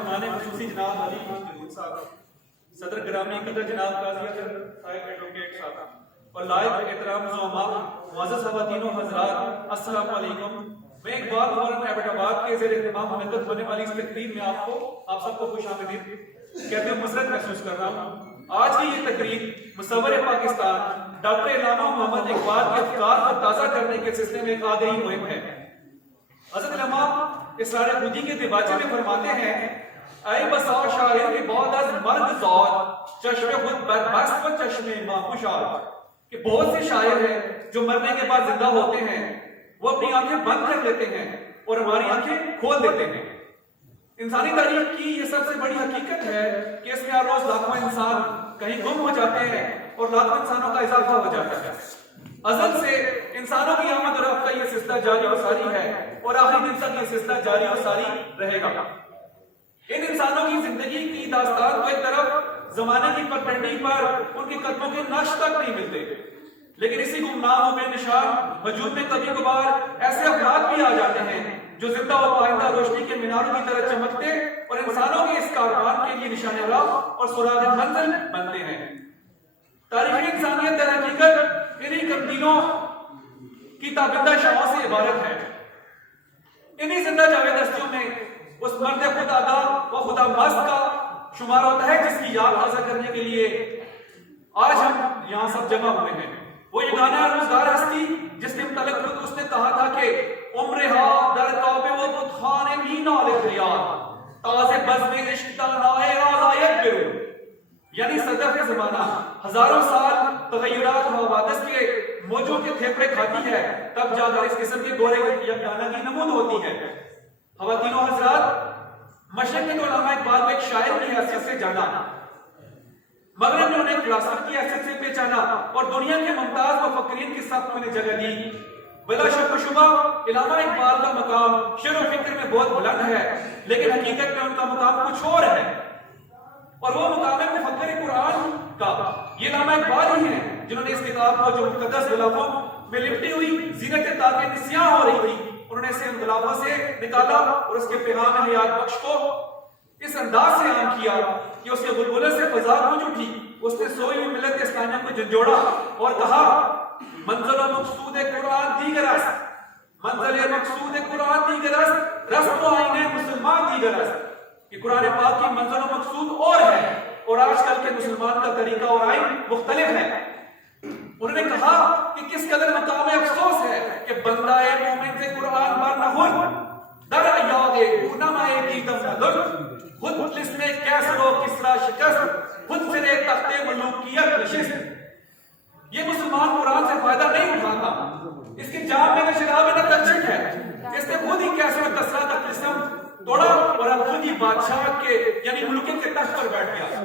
ہمارے خصوصی جناب علی مجدود صاحب، صدر گرامی قدر جناب قاضی صاحب ایڈوکیٹ صاحب اور لائق احترام زعماء، معزز خواتین و حضرات، السلام علیکم۔ میں اقبال فورم ایبٹ آباد کے زیر اہتمام منعقد ہونے والی اس تقریب میں آپ سب کو خوش آمدید کہتے ہوئے مسرت محسوس کر رہا ہوں۔ آج کی یہ تقریب مصور پاکستان ڈاکٹر علامہ محمد اقبال کے افکار کو تازہ کرنے کے سلسلے میں ایک آگہی مہم ہے۔ حضرت علامہ اسرار خودی کے دیباچے میں فرماتے ہیں، اے بسا شاعر کے بعد از مرگ زاد چشم خود بربست و چشم ماہوشاد، کہ بہت سے شاعر ہیں جو مرنے کے بعد زندہ ہوتے ہیں، وہ اپنی آنکھیں بند کر لیتے ہیں اور ہماری آنکھیں کھول دیتے ہیں۔ انسانی تاریخ کی یہ سب سے بڑی حقیقت ہے کہ اس میں ہر روز لاکھوں انسان کہیں گم ہو جاتے ہیں اور لاکھوں انسانوں کا اضافہ ہو جاتا ہے۔ ازل سے انسانوں کی آمد و رفت کا یہ سلسلہ جاری و ساری ہے اور آخری دن تک یہ سلسلہ جاری و ساری رہے گا۔ ان انسانوں کی زندگی کی داستان کو ایک طرف زمانے کی پگڈنڈی پر ان کے قدموں کے نقش تک نہیں ملتے، لیکن اسی گمنام و بے نشان وجود میں کبھی کبھار ایسے افراد بھی آ جاتے ہیں جو زندہ و پائندہ روشنی کے میناروں کی طرح چمکتے اور انسانوں کے اس کاروان کے لیے نشان راہ اور سراغ منزل بنتے ہیں۔ تاریخ انسانیت در حقیقت انہی قندیلوں کی تابندہ شعاؤں سے عبارت ہے۔ انہی زندہ جاوید ہستیوں میں اس مرد خود آگا و خدا مست کا شمار ہوتا ہے جس کی یاد تازہ کرنے کے لیے آج ہم یہاں سب جمع ہوئے ہیں۔ وہ یگانہ روزگار ہستی جس کے متعلق خود اس نے کہا تھا کہ عمر ہا در توبے و بتخانے بھی نال فریاد تازے بزم عشق دانائے آزائیت برو، یعنی صدف زمانہ ہزاروں سال تغیرات و حوادث کے موجوں کے تھیپڑے کھاتی ہے، تب جا کر اس قسم کے دورے یکدانہ کی نمود ہوتی ہے۔ خواتین و حضرات، مشرق میں تو علامہ اقبال کو ایک شاعر کی حیثیت سے جانا، مغرب میں انہیں ایک فلاسفر کی حیثیت سے پہچانا اور دنیا کے ممتاز مفکرین کی صف میں جگہ دی۔ بلا شک و شبہ علامہ اقبال کا مقام شعر و فکر میں بہت بلند ہے، لیکن حقیقت میں ان کا مقام کچھ اور ہے، اور وہ مقام ہے مفکر قرآن کا۔ یہ علامہ اقبال ہی ہیں جنہوں نے اس کتاب کو جو مقدس غلافوں میں لپٹی ہوئی زینت تاکہ نسیاں ہو رہی تھی، انہوں نے اسے ان غلافوں سے نکالا اور اس کے پیغام حیات بخش کو اس انداز سے عام کیا کہ اس کے بلبلے سے فضا گونج اٹھی۔ اس نے سوئی ہوئی ملت اسلامیہ کو جھنجھوڑا اور کہا، منزل و مقصود قرآن دیگر است، منزل مقصود قرآن دیگر است، رسم و آئین مسلمان دیگر است، کہ قرآن پاک کی منزل و مقصود اور ہے اور آج کل کے مسلمان کا طریقہ اور آئین مختلف ہے۔ انہوں نے کہا کہ کس قدر مقام افسوس ہے کہ بندہ مومن سے قرآن پر نہ ہن در ایاد گونمائے دیدم ندر، خود لسن کیسر و کسرا شکست، خود سرے تخت ملوکیت نشست۔ یہ مسلمان قرآن سے فائدہ نہیں اٹھاتا، اس کے جام میں نہ شراب نہ ترجیح ہے، اس نے خود ہی کیسر و کسرا کا قسم توڑا اور اب خود ہی بادشاہ کے یعنی ملوکیت کے تخت پر بیٹھ گیا۔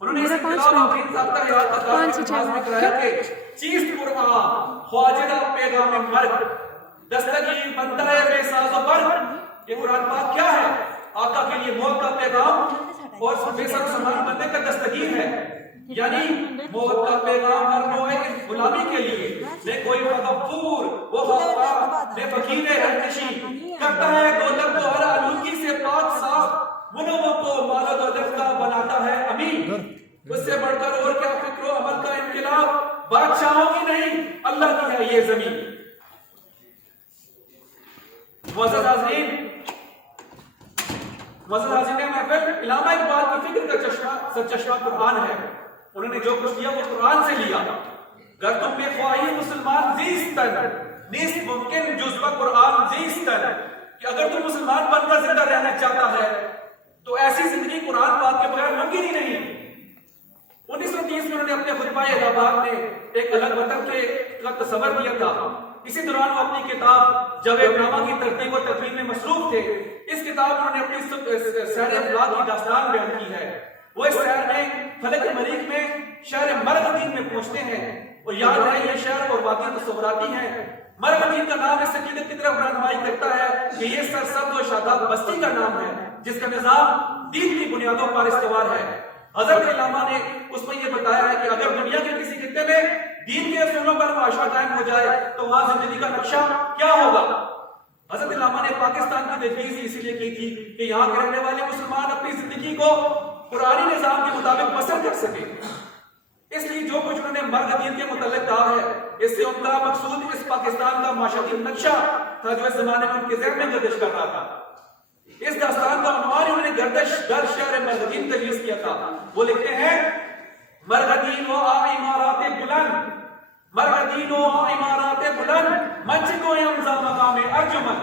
انہوں نے اس انقلاب آفرین ضابطہ حیات کا دعویٰ میں کرایا کہ چیست قرآن خواجہ پیغام مرگ دستگیر بندہ بے ساز و برگ، یہ قرآن پاک کیا ہے؟ آقا کے لیے موت کا پیغام اور بے سر و سامان بندے کا دستگیر ہے، یعنی موت کا پیغام ہر نوع غلامی کے لیے، نہ کوئی مغفور وہ خواہ نہ فقیر رہنشی، کرتا ہے گولر کو ہر آلودگی سے پاک صاف، منووں کو مالد و دفتہ بناتا ہے امین۔ اس سے بڑھ کر اور کیا فکر و عمل کا انقلاب، بادشاہوں کی نہیں اللہ کی ہے یہ زمین۔ معزز حاضرین محفل، علامہ اقبال کی فکر کا چشمہ سرچشمہ قرآن ہے۔ انہوں نے جو کچھ کیا وہ قرآن سے لیا۔ گر تم میں خواہی مسلمان زیستن نیست ممکن جزو قرآن زیستن، کہ اگر تم مسلمان بن کر زندہ رہنا چاہتا ہے تو ایسی زندگی قرآن پاک کے بغیر ممکن ہی نہیں۔ 1930 میں انہوں نے اپنے خطبہ الہ آباد میں ایک الگ وطن کا تصور کیا تھا۔ اسی دوران وہ اپنی کتاب جاوید نامہ کی ترتیب و تدوین میں مصروف تھے۔ اس کتاب میں انہوں نے اپنی سیر افلاک کی داستان بیان کی ہے۔ وہ اس سیر میں فلک مریخ میں شہر مرگ دین میں پہنچتے ہیں، اور یاد ہے یہ شہر اور واقعی تصوراتی ہیں۔ مرگ دین کا نام اس عقیدت کی طرف رہنمائی کرتا ہے کہ یہ سرسبز و شاداب بستی کا نام ہے جس کا نظام دین کی بنیادوں پر استوار ہے۔ حضرت علامہ نے اس میں یہ بتایا ہے کہ اگر دنیا کے کسی خطے میں دین کے اصولوں پر معاشرہ قائم ہو جائے تو وہاں زندگی کا نقشہ کیا ہوگا۔ حضرت علامہ نے پاکستان کی تجویز اسی لیے کی تھی کہ یہاں کے رہنے والے مسلمان اپنی زندگی کو قرآنی نظام کے مطابق بسر کر سکے. اس لیے جو کچھ انہوں نے مرگ دین کے متعلق کہا ہے اس سے ان کا مقصود اس پاکستان کا معاشرتی نقشہ تھا جو اس زمانے میں ان کے ذہن میں گردش کر رہا تھا. اس داستان کا عنوان انہوں نے گردش در شہر مرگ دین تجویز کیا تھا. وہ لکھتے ہیں مرگ دین و عمارات بلند، مرگ دین و عمارات بلند منچ کو امزا مقام ارجمن.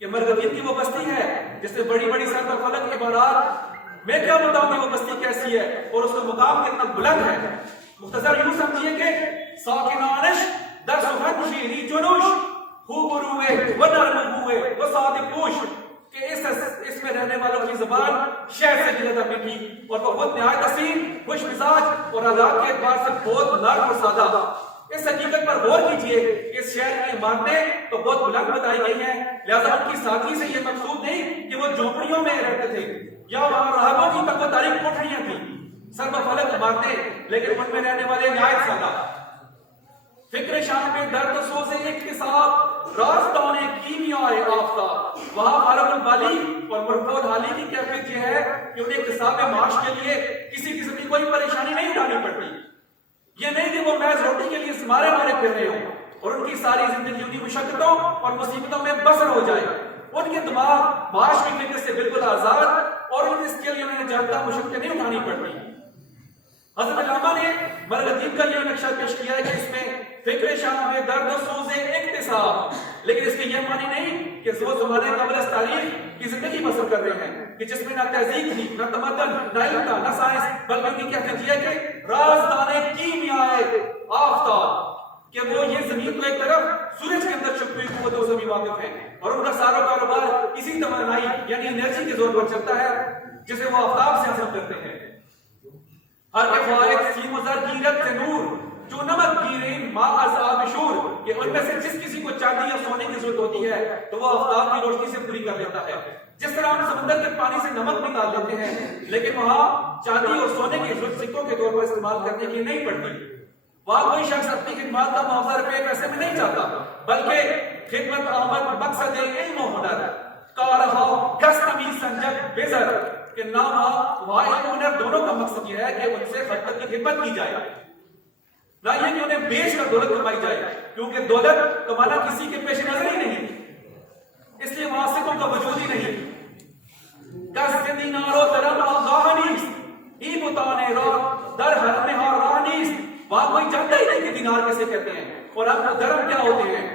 یہ مرگ دین کی وہ بستی ہے جس سے بڑی بڑی سر پر فلک عبارات میں کیا بتاؤں کہ وہ بستی کیسی ہے اور اس کا مقام کتنا بلند ہے. مختصر یوں سمجھیے کہ ساکنانش در سخن شیری جنوش خوب روئے و نرم ہوئے و صادق پوش، کہ اس میں رہنے والوں کی زبان شہد سے زیادہ میٹھی اور وہ خود نہایت حسین، خوش مزاج اور آزاد کے اعتبار سے بہت نرم اور سادہ. اس حقیقت پر غور کیجئے کہ اس شہر کی عمارتیں تو بہت بلند بتائی گئی ہیں، لہذا ان کی سادگی سے یہ مقصود نہیں کہ وہ جھونپڑیوں میں رہتے تھے یا وہاں راہبوں کی تک و تاریک کوٹھریاں تھیں، سر بفلک عمارتیں، لیکن ان میں رہنے والے نہایت سادہ. فکر شام میں درد سوز اکتساب راستان کیمیائے آفتاب. وہاں فارغ البالی اور مرفوع حالی کی کیفیت یہ ہے کہ انہیں اکتساب معاش کے لیے کسی قسم کی کوئی پریشانی نہیں اٹھانی پڑتی. یہ نہیں کہ وہ محض روٹی کے لیے مارے پھر رہے ہوں اور ان کی ساری زندگی انہیں مشقتوں اور مصیبتوں میں بسر ہو جائے. ان کے دماغ معاش کی فکر سے بالکل آزاد اور اس کے لیے انہیں جانتا مشقتیں نہیں اٹھانی پڑتی. حضرت علامہ نے مرگ دین کا یہ نقشہ پیش کیا ہے کہ اس میں فکر شام میں درد و سوز اکتساب، لیکن اس کے یہ معنی نہیں کہ وہ زمانے قبل از تاریخ کی زندگی بسر کر رہے ہیں کہ جس میں نہ تہذیب تھی، نہ تمدن، نہ علم تھا، نہ سائنس، بلکہ ان کی کیفیت یہ ہے کہ رازدان کیمیائے آفتاب، کہ وہ یہ زمین تو ایک طرف سورج کے اندر چھپی ہوئی قوتوں سے بھی واقف ہیں اور ان کا سارا کاروبار اسی توانائی یعنی انرجی کے زور پر چلتا ہے جسے وہ آفتاب سے حاصل کرتے ہیں. ہر کے فائق سیم و زر گیرت سے نور جو نمک گیرین ما از آبشور، کہ ان میں سے جس کسی کو چاندی یا سونے کی ضرورت ہوتی ہے تو وہ آفتاب کی روشنی سے پوری کر لیتا ہے. جس طرح ہم سمندر کے پانی سے نمک نکال لیتے ہیں لیکن وہاں چاندی اور سونے کی ضرورت سکوں کے طور پر استعمال کرنے کی نہیں پڑتی. وہاں کوئی شخص اپنی خدمات کا معاوضہ روپے پیسے میں نہیں چاہتا بلکہ خدمت آمد مقصد علم و ہنر کارہا کسمی سنجد بزر، کہ نہ وہاں علم و ہنر دونوں کا مقصد یہ ہے کہ ان سے خدمت کی خدمت کی جائے، نہ یہ کہ انہیں بیچ کر دولت کمائی جائے، کیونکہ دولت کمانا کسی کے پیش نظر ہی نہیں، اس لیے وہاں سکوں کا وجود ہی نہیں. کس دینارو درم آغانیس ای بتانے را در حرم حرانیس، وہاں کوئی جانتا ہی نہیں کہ دینار کیسے کہتے ہیں اور اب درم کیا ہوتے ہیں.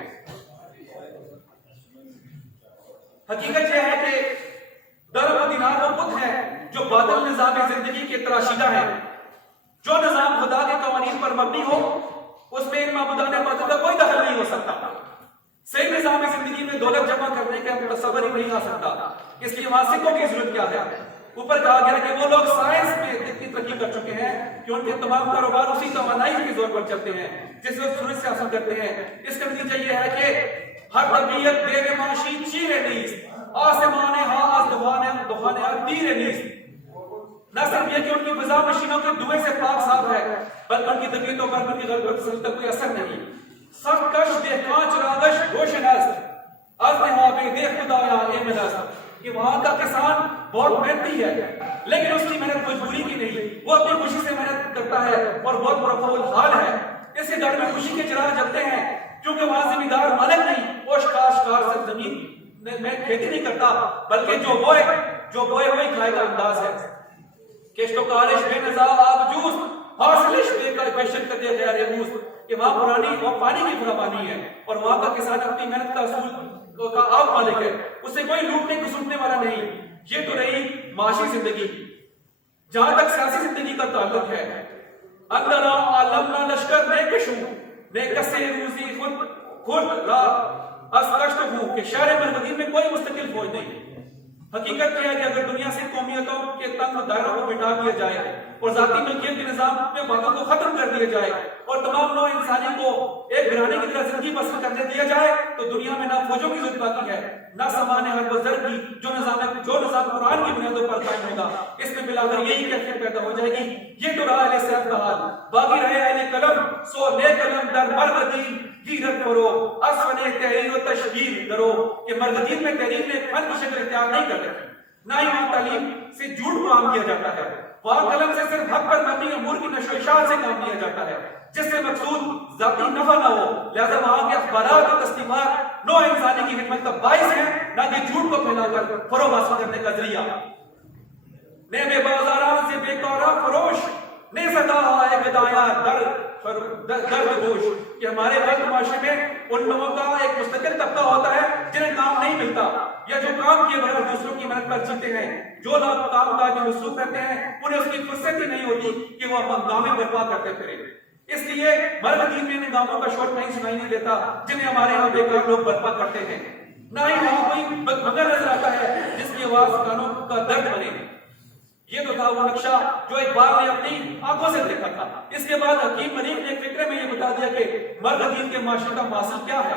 حقیقت یہ ہے کہ درم و دینار وہ بت ہے جو باطل نظام زندگی کے تراشیدہ ہے. جو نظام خدا کے قوانین پر مبنی ہو اس میں ان معبودان باطل کا کوئی دخل نہیں ہو سکتا. صحیح نظام زندگی میں دولت جمع کرنے کا تصور ہی نہیں آ سکتا. اس لیے وہاں سکوں کی ضرورت کیا ہے؟ اوپر کہا گیا کہ وہ لوگ سائنس میں اتنی ترقی کر چکے ہیں کہ ان کے تمام کاروبار اسی توانائی کے زور پر چلتے ہیں جس وہ سورج سے حاصل کرتے ہیں. اس کا نتیجہ یہ ہے کہ ہر طبیعت بے معاشی چیرے نیست آسمان ہاں از دخان تیرے نیست. نہ صرف یہ کہ ان کی فضا مشینوں کے دھوئیں سے پاک صاف ہے بلکہ ان کی طبیعتوں پر ان کی غلط تک کوئی اثر نہیں. سب کش دہقان چراغش روشن است از نہابے دے خدایا ایمن است، کہ وہاں کا کسان بہت محنتی ہے لیکن اس کی محنت مجبوری کی نہیں، وہ اپنی خوشی سے محنت کرتا ہے اور بہت مرفوع الحال ہے. اس کے گھر میں خوشی کے چراغ جلتے ہیں کیونکہ وہاں زمیندار مالک نہیں، اوش کاشتکار سے زمین میں کھیتی نہیں کرتا بلکہ جو بوئے وہی کھائے کا انداز ہے. کشت و کارش بے نزا آب جوز حاصلش بے کا پیشن کدے غیر موز، کہ وہاں پرانی اور پانی کی فراوانی ہے اور وہاں کا کسان اپنی محنت کا اصول کا آپ مالک ہے، اسے کوئی لوٹنے کسوٹنے والا نہیں. یہ تو رہی معاشی زندگی. جہاں تک سیاسی زندگی کا تعلق ہے، اندر عالم نہ لشکر نے کشوں نے کسے روزی خود را از کشت ہوں، کہ شہر مرمدین میں کوئی مستقل فوج نہیں. حقیقت یہ ہے کہ اگر دنیا سے قومیتوں کے تنگ دائروں کو مٹا دیا جائے اور ذاتی ملکیت کے نظام میں باتوں کو ختم کر دیا جائے اور تمام نوع انسانی کو ایک گھرانے کی طرح زندگی بسر کرنے دیا جائے تو دنیا میں نہ فوجوں کی ضرورت باقی ہے نہ سامان حرب و زر کی، جو نظام قرآن کی بنیادوں پر قائم ہوگا. اس میں بلاخر یہی کیفیت پیدا ہو جائے گی. یہ تو رہا اہل صحت کا حال. باقی رہے اہل قلم سو لے قلم در مرغ دین غیرت کرو، اسفن تحریر و تشہیر کرو کہ مرغدین میں تحریر نے فن کی شکل اختیار نہیں کر رکھی، نہ ہی وہاں تعلیم سے جھوٹ کو عام کیا جاتا ہے، وہاں قلم سے صرف حق پر مبنی امور کی نشر و اشاعت سے کام لیا جاتا ہے جس سے مقصود ذاتی نفع نہ ہو، لہذا وہاں کے اخبارات اور تصنیفات نوع انسانی کی خدمت کا باعث ہیں، نہ کہ جھوٹ کو پھیلا کر فروغ حاصل کرنے کا ذریعہ۔ نے بے بازاران سے بے کارا فروش نے صدا آئے بدایاں درد گوش، کہ ہمارے وقت معاشرے میں ان لوگوں کا ایک مستقل طبقہ ہوتا ہے جنہیں کام نہیں ملتا، یا جو کام کیے بغیر دوسروں کی محنت پر جیتے ہیں، جو لوگ کام کاج میں مصروف رہتے ہیں انہیں اس کی فرصت ہی نہیں ہوتی کہ وہ ہنگامے برپا کرتے پھرے، اس لیے مرد دین میں ہنگاموں کا شور کہیں سنائی نہیں دیتا جنہیں ہمارے یہاں بیکار لوگ برپا کرتے ہیں، نہ ہی وہاں کوئی مگر نظر آتا ہے جس کی آواز کانوں کا درد بنے۔ یہ تو تھا وہ نقشہ جو اقبال نے اپنی آنکھوں سے دیکھا تھا۔ اس کے بعد حکیم ملیک نے ایک فکرے میں یہ بتا دیا کہ مرد دین کے معاشرے کا ماصل کیا ہے۔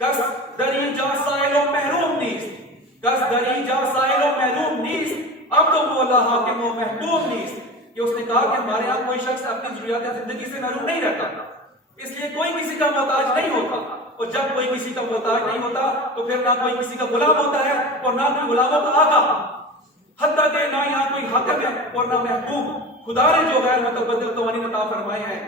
کس دری جا سائل و محروم نیست، کس دری جا سائل و محروم نیست، اب تو مولا حاکم و محکوم نیست، کہ اس نے کہا کہ ہمارے یہاں کوئی شخص اپنی ضروریات زندگی سے محروم نہیں رہتا، اس لیے کوئی کسی کا محتاج نہیں ہوتا، اور جب کوئی کسی کا محتاج نہیں ہوتا تو پھر نہ کوئی کسی کا غلام ہوتا ہے اور نہ کوئی غلاموں کا آقا، حتیٰ کہ نہ یہاں کوئی حاکم ہے اور نہ محکوم۔ خدا نے جو غیر متبدل قوانین عطا فرمائے ہیں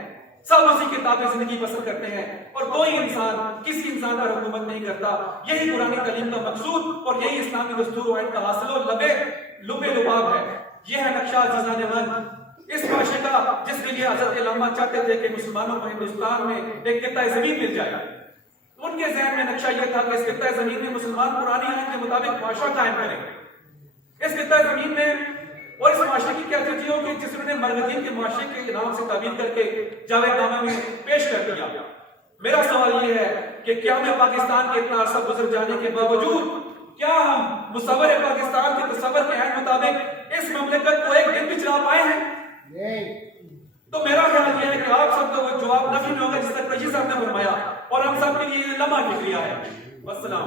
سب اسی کے تابع زندگی بسر کرتے ہیں، اور کوئی انسان کسی انسان پر حکومت نہیں کرتا۔ یہی قرآن تعلیم کا مقصود اور یہی اسلامی دستور و آئین کا حاصل و لبے لباب ہے۔ یہ ہے نقشہ عزیزان من اس معاشرے کا جس کے لیے حضرت علامہ چاہتے تھے کہ مسلمانوں کو ہندوستان میں ایک خطہ زمین مل جائے۔ ان کے ذہن میں نقشہ یہ تھا کہ اس خطہ زمین میں مسلمان قرآن آئین کے مطابق معاشرہ قائم کریں۔ اس خطہ زمین میں اور اس معاشرے کی کیا ترجیح ہو کہ جس نے مرغدین کے معاشرے کے نام سے تعبیر کر کے جاوید نامہ میں پیش کر دیا۔ میرا سوال یہ ہے کہ کیا میں پاکستان کے اتنا عرصہ گزر جانے کے باوجود کیا ہم مصور پاکستان کے تصور کے عین مطابق اس مملکت کو ایک دن بھی چلا پائے ہیں؟ تو میرا خیال یہ ہے کہ آپ سب کو وہ جواب نفی میں ہوگا جس طرح قریشی صاحب نے فرمایا، اور ہم سب کے لیے لمحہ فکریہ ہے۔ والسلام۔